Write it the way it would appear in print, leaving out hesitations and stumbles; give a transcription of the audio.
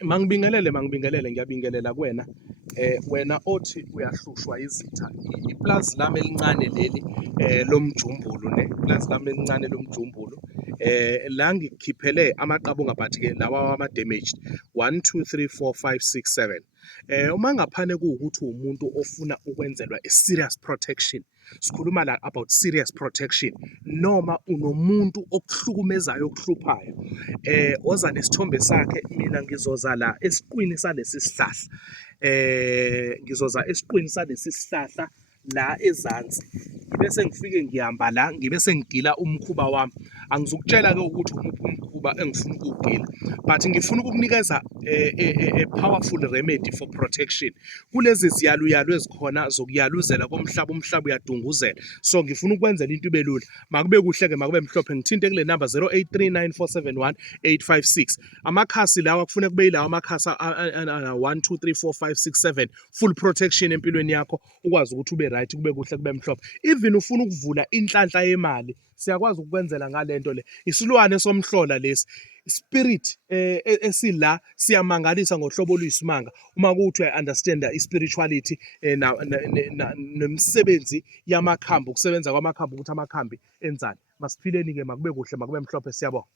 Mangibingelele ngiyabingelela kuwena. Wena othi uyahlushwa izitha. Ipulazi lami elincane leli lomjumbulu ipulazi lami elincane lomjumbulu. La ngikukhiphele amaqabunga but-ke lawa wama-damaged 1, 2, 3, 4, 5, 6, 7. Uma ngaphane kuwukuthi umuntu ofuna ukwenzelwa i-serious protection, sikhuluma la about serious protection, noma unomuntu okuhlukumezayo okuhluphayo, oza nesithombe sakhe, mina ngizoza la esiqwini salesi sihlahla. Ngizoza esiqwini salesi sihlahla la ezansi, ngibe sengifike ngihamba la, ngibe sengidila umkhuba wami. Angizukutshela-ke ukuthi umuphi umkhuba engifuna ukuwugila, but ngifuna ukukunikeza a powerful remedy for protection. Kulezi ziyaluyalu ezikhona zokuyaluzela komhlaba, umhlaba uyadunguzela. So ngifuna ukwenzela into ibe lula. Makube kuhle-ke, makube mhlophe, ngithinte kule number 0839471856. Amakhasi lawa kufuneka kube yilawa amakhasi 1, 2, 3, 4, 5, 6, 7, full protection empilweni yakho, ukwazi ukuthi ube right, kube kuhle, kube mhlophe. Even ufuna ukuvula inhlanhla yemali, siyakwazi ukwenzela ngale nto le. Isilwane somhlola lesi, spirit esila siyamangalisa ngohlobo oluyisimanga. Uma kuthi uya-understand i-spirituality nemisebenzi yamakhambi, ukusebenza kwamakhambi, ukuthi amakhambi enzani. Masiphileni-ke, makube kuhle, makube mhlophe, siyabonga.